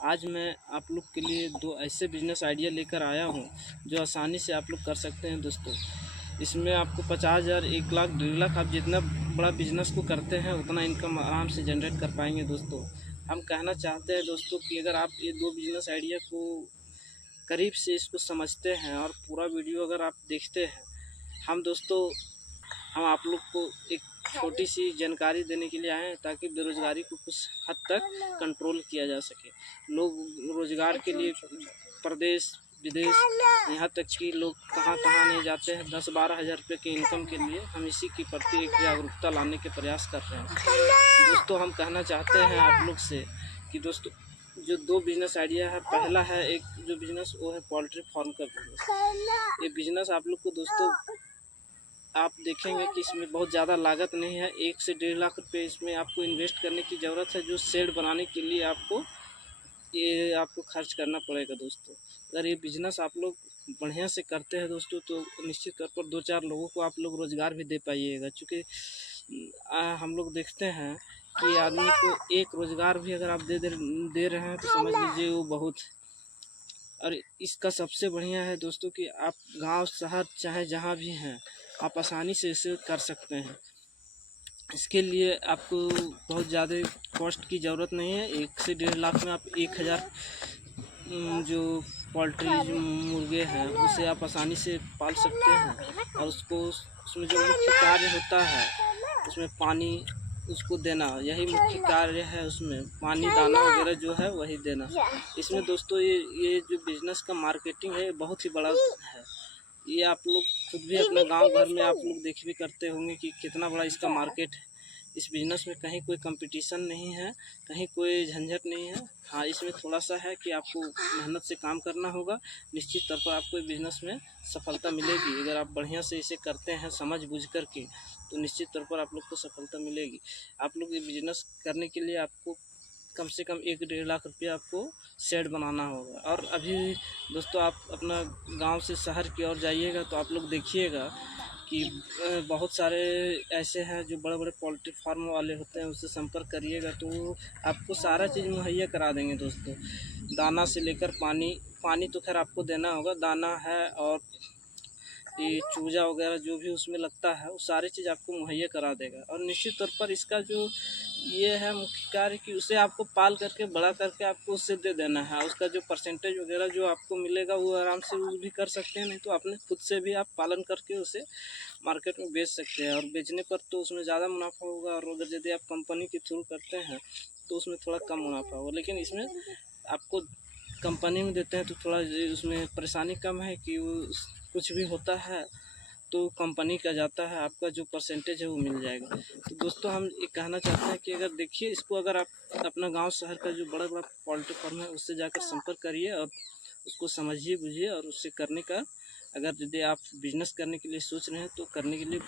आज मैं आप लोग के लिए दो ऐसे बिजनेस आइडिया लेकर आया हूं जो आसानी से आप लोग कर सकते हैं दोस्तों। इसमें आपको 50,000, 1 लाख, 1.5 लाख, आप जितना बड़ा बिजनेस को करते हैं उतना इनकम आराम से जनरेट कर पाएंगे दोस्तों। हम कहना चाहते हैं दोस्तों कि अगर आप ये दो बिजनेस आइडिया को करीब से इसको समझते हैं और पूरा वीडियो अगर आप देखते हैं, हम आप लोग को एक छोटी सी जानकारी देने के लिए आए हैं ताकि बेरोज़गारी को कुछ हद तक कंट्रोल किया जा सके। लोग रोज़गार के लिए प्रदेश विदेश यहाँ तक कि लोग कहाँ नहीं जाते हैं 10-12 हज़ार रुपये के इनकम के लिए। हम इसी के प्रति एक जागरूकता लाने के प्रयास कर रहे हैं दोस्तों। हम कहना चाहते हैं आप लोग से कि दोस्तों जो दो बिजनेस आइडिया है, पहला है एक जो बिजनेस वो है पोल्ट्री फार्म का बिजनेस। ये बिजनेस आप लोग को दोस्तों आप देखेंगे कि इसमें बहुत ज़्यादा लागत नहीं है। 1 से 1.5 लाख रुपये इसमें आपको इन्वेस्ट करने की ज़रूरत है। जो शेड बनाने के लिए आपको खर्च करना पड़ेगा दोस्तों। अगर ये बिज़नेस आप लोग बढ़िया से करते हैं दोस्तों तो निश्चित तौर पर 2-4 लोगों को आप लोग रोज़गार भी दे पाइएगा। चूँकि हम लोग देखते हैं कि आदमी को एक रोज़गार भी अगर आप दे रहे हैं तो समझ लीजिए वो बहुत। और इसका सबसे बढ़िया है दोस्तों कि आप गांव शहर चाहे जहां भी हैं आप आसानी से इसे कर सकते हैं। इसके लिए आपको बहुत ज़्यादा कॉस्ट की ज़रूरत नहीं है। 1 से 1.5 लाख में आप 1,000 जो पोल्ट्री जो मुर्गे हैं उसे आप आसानी से पाल सकते हैं। और उसमें जो मुख्य कार्य होता है उसमें पानी उसको देना, यही मुख्य कार्य है। उसमें पानी दाना वगैरह जो है वही देना। इसमें दोस्तों ये जो बिज़नेस का मार्केटिंग है बहुत ही बड़ा है। ये आप लोग खुद भी अपने गांव घर में आप लोग देख भी करते होंगे कि कितना बड़ा इसका मार्केट है। इस बिज़नेस में कहीं कोई कंपटीशन नहीं है, कहीं कोई झंझट नहीं है। हाँ, इसमें थोड़ा सा है कि आपको मेहनत से काम करना होगा। निश्चित तौर पर आपको बिज़नेस में सफलता मिलेगी। अगर आप बढ़िया से इसे करते हैं समझ बूझ कर के तो निश्चित तौर पर आप लोग को सफलता मिलेगी। आप लोग ये बिज़नेस करने के लिए आपको कम से कम 1-1.5 लाख रुपया आपको शेड बनाना होगा। और अभी दोस्तों आप अपना गांव से शहर की ओर जाइएगा तो आप लोग देखिएगा कि बहुत सारे ऐसे हैं जो बड़े बड़े पोल्ट्री फार्म वाले होते हैं। उससे संपर्क करिएगा तो आपको सारा चीज़ मुहैया करा देंगे दोस्तों। दाना से लेकर पानी तो खैर आपको देना होगा, दाना है और ये चूजा वगैरह जो भी उसमें लगता है वो सारी चीज़ आपको मुहैया करा देगा। और निश्चित तौर पर इसका जो ये है मुख्य कार्य कि उसे आपको पाल करके बड़ा करके आपको उससे दे देना है। उसका जो परसेंटेज वगैरह जो आपको मिलेगा वो आराम से वो भी कर सकते हैं, नहीं तो अपने खुद से भी आप पालन करके उसे मार्केट में बेच सकते हैं। और बेचने पर तो उसमें ज़्यादा मुनाफा होगा, और अगर यदि आप कंपनी के थ्रू करते हैं तो उसमें थोड़ा कम मुनाफा होगा। लेकिन इसमें आपको कंपनी में देते हैं तो थोड़ा उसमें परेशानी कम है कि वो कुछ भी होता है तो कंपनी का जाता है, आपका जो परसेंटेज है वो मिल जाएगा। तो दोस्तों हम ये कहना चाहते हैं कि अगर देखिए इसको अगर आप अपना गांव शहर का जो बड़ा बड़ा पोल्ट्री फार्म है उससे जाकर संपर्क करिए और उसको समझिए बुझिए। और उससे करने का अगर यदि आप बिजनेस करने के लिए सोच रहे हैं तो करने के लिए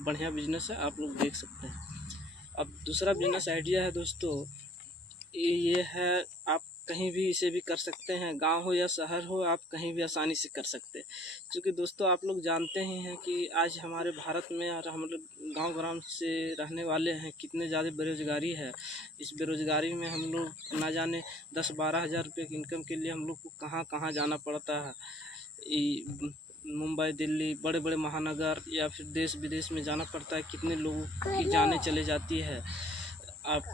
बढ़िया बिजनेस है, आप लोग देख सकते हैं। अब दूसरा बिजनेस आइडिया है दोस्तों, ये है आप कहीं भी इसे भी कर सकते हैं। गांव हो या शहर हो आप कहीं भी आसानी से कर सकते हैं। क्योंकि दोस्तों आप लोग जानते ही हैं कि आज हमारे भारत में और हम लोग गाँव ग्राम से रहने वाले हैं कितने ज़्यादा बेरोज़गारी है। इस बेरोज़गारी में हम लोग ना जाने 10-12 हज़ार रुपये की इनकम के लिए हम लोग को कहाँ जाना पड़ता है। मुंबई दिल्ली बड़े बड़े महानगर या फिर देश विदेश में जाना पड़ता है। कितने लोगों की जानें चले जाती है। आप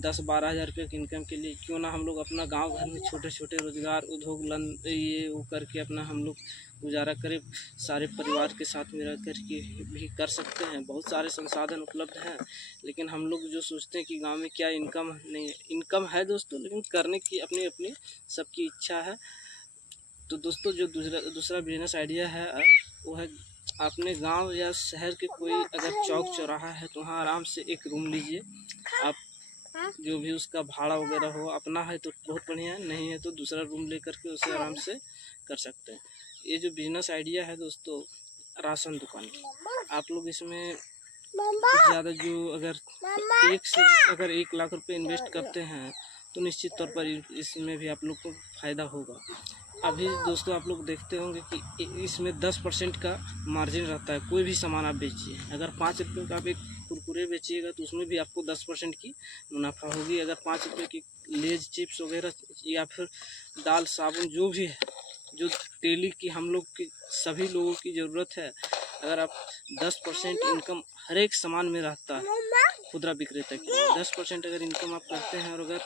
10-12 हज़ार रुपये की इनकम के लिए क्यों ना हम लोग अपना गांव घर में छोटे छोटे रोज़गार उद्योग ये वो करके अपना हम लोग गुजारा करें। सारे परिवार के साथ में रह कर के भी कर सकते हैं। बहुत सारे संसाधन उपलब्ध हैं, लेकिन हम लोग जो सोचते हैं कि गांव में क्या इनकम नहीं है। इनकम है दोस्तों, लेकिन करने की अपनी अपनी सबकी इच्छा है। तो दोस्तों जो दूसरा बिजनेस आइडिया है वो है अपने गांव या शहर के कोई अगर चौक चौराहा है तो वहाँ आराम से एक रूम लीजिए। आप जो भी उसका भाड़ा वगैरह हो, अपना है तो बहुत बढ़िया है, नहीं है तो दूसरा रूम लेकर के उसे आराम से कर सकते हैं। ये जो बिजनेस आइडिया है दोस्तों राशन दुकान की, आप लोग इसमें ज़्यादा जो अगर 1 लाख रुपये इन्वेस्ट करते हैं तो निश्चित तौर पर इसमें भी आप लोग को फ़ायदा होगा। अभी दोस्तों आप लोग देखते होंगे कि इसमें 10% का मार्जिन रहता है। कोई भी सामान आप बेचिए, अगर 5 रुपये का आप एक कुरकुरे बेचिएगा तो उसमें भी आपको 10% की मुनाफा होगी। अगर 5 रुपये की लेज चिप्स वगैरह या फिर दाल साबुन जो भी है, जो डेली की हम लोग की सभी लोगों की ज़रूरत है, अगर आप 10% इनकम हर एक सामान में रहता है खुदरा विक्रेता की, 10% अगर इनकम आप करते हैं और अगर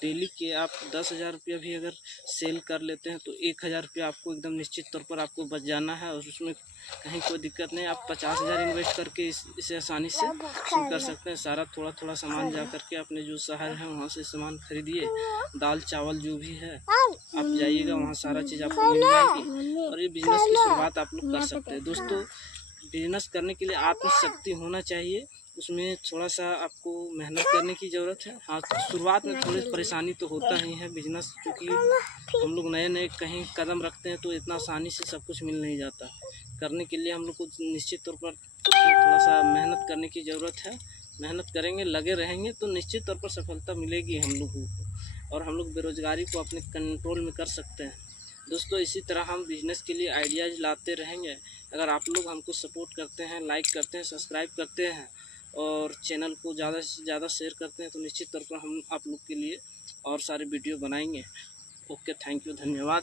डेली के आप 10,000 रुपया भी अगर सेल कर लेते हैं तो 1,000 रुपया आपको एकदम निश्चित तौर पर आपको बच जाना है। और उसमें कहीं कोई दिक्कत नहीं, आप 50,000 इन्वेस्ट करके इसे आसानी से शुरू कर सकते हैं। सारा थोड़ा थोड़ा सामान जा करके अपने जो शहर है वहाँ से सामान खरीदिए, दाल चावल जो भी है आप जाइएगा वहाँ सारा चीज़ आपको मिल जाएगी और ये बिज़नेस की शुरुआत आप लोग कर सकते हैं। दोस्तों, बिजनेस करने के लिए आत्मशक्ति होना चाहिए, उसमें थोड़ा सा आपको मेहनत करने की ज़रूरत है। हाँ, शुरुआत में थोड़ी परेशानी तो होता ही है बिजनेस, क्योंकि हम लोग नए नए कहीं कदम रखते हैं तो इतना आसानी से सब कुछ मिल नहीं जाता। करने के लिए हम लोग को निश्चित तौर पर थोड़ा सा मेहनत करने की ज़रूरत है। मेहनत करेंगे, लगे रहेंगे तो निश्चित तौर पर सफलता मिलेगी हम लोगों को और हम लोग बेरोज़गारी को अपने कंट्रोल में कर सकते हैं। दोस्तों, इसी तरह हम बिज़नेस के लिए आइडियाज़ लाते रहेंगे। अगर आप लोग हमको सपोर्ट करते हैं, लाइक करते हैं, सब्सक्राइब करते हैं और चैनल को ज़्यादा से ज़्यादा शेयर करते हैं तो निश्चित तौर पर हम आप लोग के लिए और सारे वीडियो बनाएंगे। ओके, थैंक यू, धन्यवाद।